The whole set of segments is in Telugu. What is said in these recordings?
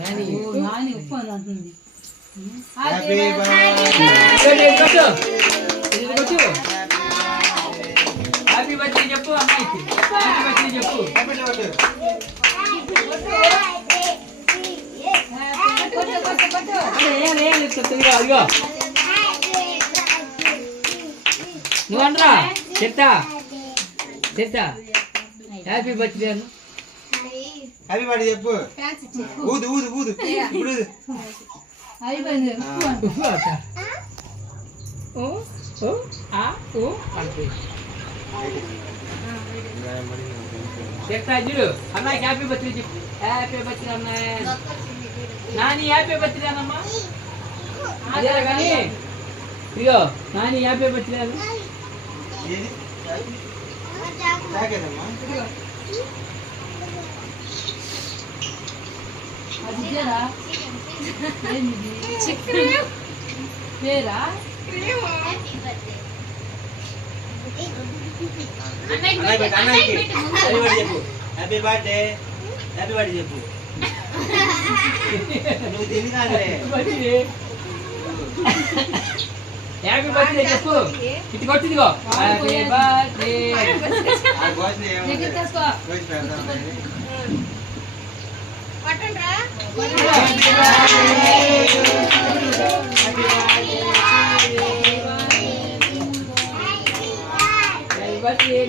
నాని ఉప్పు అని అంటుంది. హ్యాపీ బర్త్డే చెప్పు అమ్మాయికి. హ్యాపీ బర్త్డే చెప్పు. నువ్వు అనరా చెప్తా చెప్తా. హ్యాపీ బర్త్డే అను. హ్యాపీ బర్త్డే చెప్పు. ఊదు ఊదు ఊదు ఇప్పుడు ఊదు. అయిపోయింది ఉప్పు అంట. ఓ ఓ ఆ ఓ అంటే చెప్తా చూడు. అమ్మాయికి హ్యాపీ బర్త్డే చెప్పు. హ్యాపీ బర్త్డే అమ్మాయి. నాని హ్యాపీ బర్త్డే అన్నమ్మా. అదే కానీ ఇగో నాని హ్యాపీ బర్త్డే అన్న. పేరా హ్యాపీ బర్త్డే హ్యాపీ బర్త్డే చెప్పు. నువ్వు తిని కాదులే. హ్యాపీ బర్త్డే చెప్పు. ఇటు కొట్టిదిగో. Happy birthday.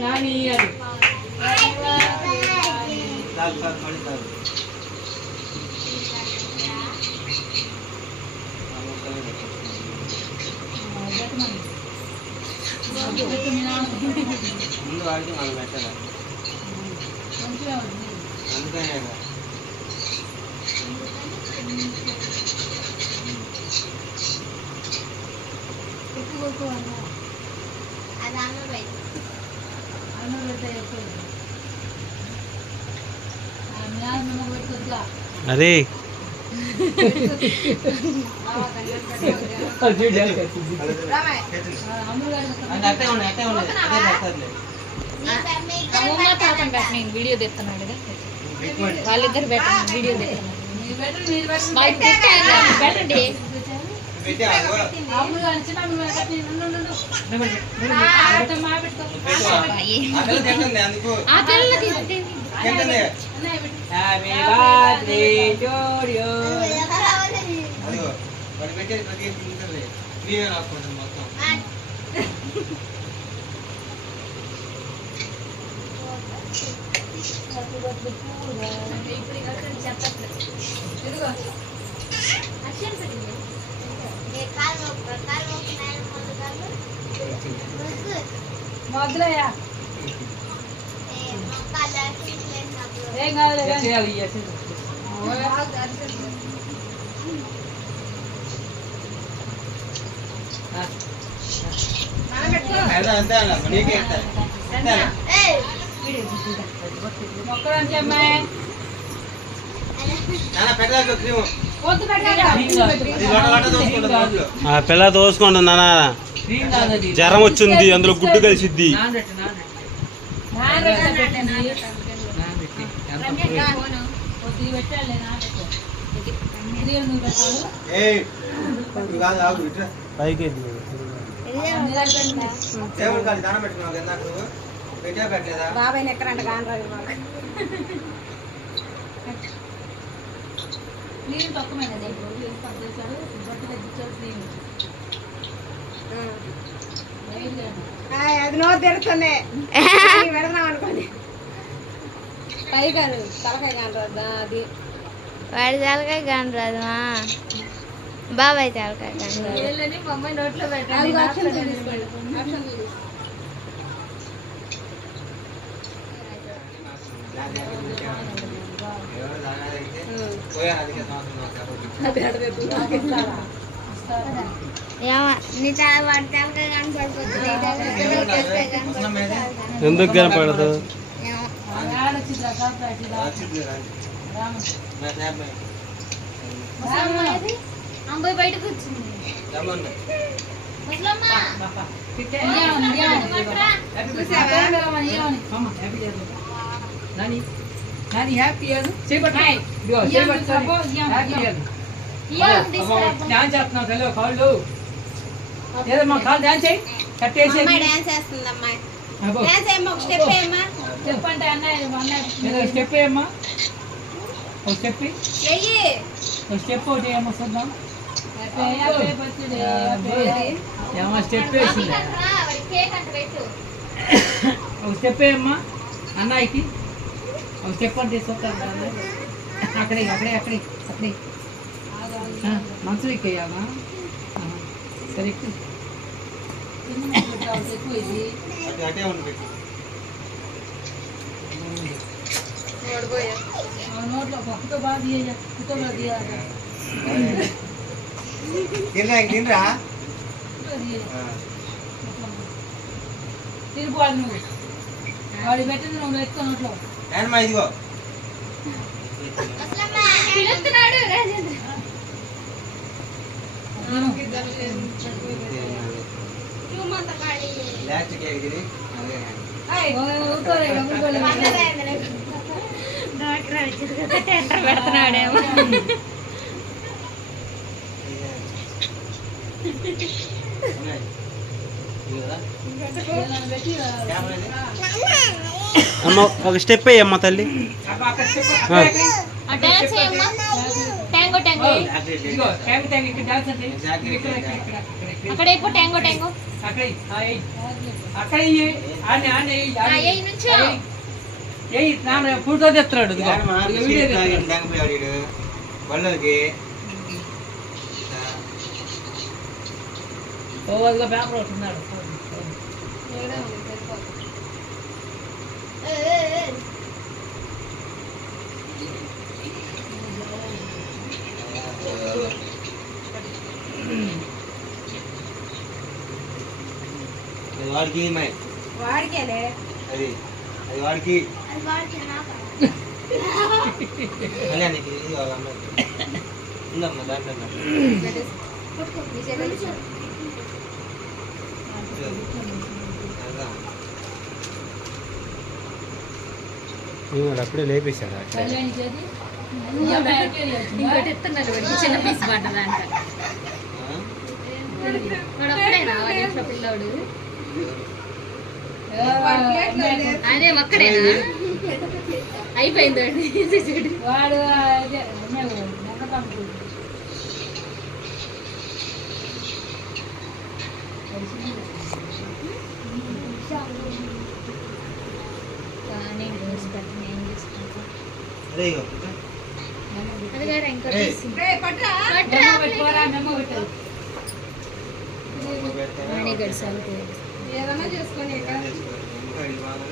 నాని అది ముందు వాడికి మనం పెట్టాలి. అందుకనే అదే వీడియో తెస్తున్నాడు వాళ్ళిద్దరు వీడియో పెట్టండి. మొదలయ్యా ఏం కాదు మొక్కడానికి అమ్మాయి పిల్ల దోసుకోండి నాన్న. జ్వరం వచ్చింది, అందులో గుడ్డు కలిసిద్ది. పైకి బాబాయ్ ఎక్కడంట కానరాదు మాకు. నీళ్ళు తక్కువైనది పద్దెచ్చాడు బొట్టు తగ్గించాడు అది నోరు తెరుస్తుంది పెడదాం అనుకోండి. పై కాదు తలకాయ కానరాదు. అది వాడి తలకాయ కానరాదు, బాబాయ్ తలకాయ కానరాదు. మమ్మల్ని నోట్లో పెట్టాలి. ఎందుకు కనపడదు? అమ్మాయి బయటకు వచ్చింది. నాని హ్యాపీ అను చేయబట్టు ఇదిగో చేయబట్టు హ్యాపీ అను డాన్స్ చేస్తున్నావు తల్లి కాళ్ళు ఏదమ్మా కాళ్ళు డాన్స్ చేయి కట్టేసి అమ్మాయి డాన్స్ చేస్తుంది అమ్మాయి డాన్స్ ఏమో ఒక స్టెప్ ఏమా చెప్పంటే అన్నయ్య ఏదో స్టెప్ వేయమ్మా ఒక స్టెప్ చెయ్యి ఒక స్టెప్ ఒకటి ఏమో చూద్దాం హ్యాపీ బర్త్డే ఏమో స్టెప్ వేసింది కేక్ అంట పెట్టు. ఒక స్టెప్ వేయమ్మా అన్నయ్యకి ఒక స్టెప్ అంటే చూస్తాను అక్కడే అక్కడే అక్కడే అక్కడే మంచం ఎక్కేయామా సరే ఎక్కువ ఎక్కువ ఇది అటే ఉండి పెట్టు. నోట్లో పప్పుతో బాగా తీయ కుతో తీయాలి తినరా తిరిగిపోవాలి నువ్వు వాడు పెట్టింది నువ్వు పెట్టుకో నోట్లో ఏమమ్మా ఇదిగో పిలుస్తున్నాడు రాజేంద్ర. లాస్ట్ కేక్ తిని ఊరుకోలే ఊరుకోలే డాక్టర్ వచ్చారు కదా టెంటర్ పెడుతున్నాడేమో. అమ్మ ఒక స్టెప్ వేయమ్మా తల్లి అక్కడ స్టెప్ ఆ డాన్స్ చేయమ్మా. ట్యాంగో ట్యాంగో ఇదిగో ట్యాంక్ ట్యాంక్ ఇక్కడ డాన్స్ అంటే ఇక్కడ అక్కడ అయిపో ట్యాంగో ట్యాంగో. అక్కడే అక్కడ ఆనే ఆనే ఏయ్ నుంచో. ఏయ్ నాన్న ఫోటో తెస్తున్నాడు ఇదిగో వీడియో తెస్తున్నాడు. తాగిపోయాడు బళ్ళకి ఓ అదిగో పేపర్ వస్తున్నాడు వాడికి వాడికేలే అది అది వాడికి కళ్యాణికి ఇది వాళ్ళ అమ్మాయికి ఉందమ్మా దాంట్లో అప్పుడే లేపేశాడు కళ్యాణి చేతి ఇంకోటి ఎత్తున్నారు వాడికి చిన్న పీస్ పడ్డదంట. వాడు ఒక్కడేనా వాడి ఇంట్లో పిల్లోడు? అదే ఒక్కడేనా? అయిపోయింది వాడి చూడు. వాడు అదే నెక్కతాము నేను రోజు పెట్టి నేను చూసుకుంటా. అదే ఇగో అది గారు ఇంకో ఏయ్. పట్రా మెమ్మ పెట్టుకోరా మెమ్మ పెట్టారు మణి గడిసాలు ఏదైనా చేసుకొని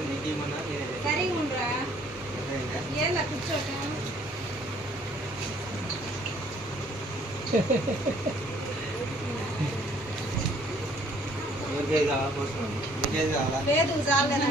నీకేమన్నా సరిగా ఉండరా ఏందా కూర్చోట కావాలా లేదు చాలు కదా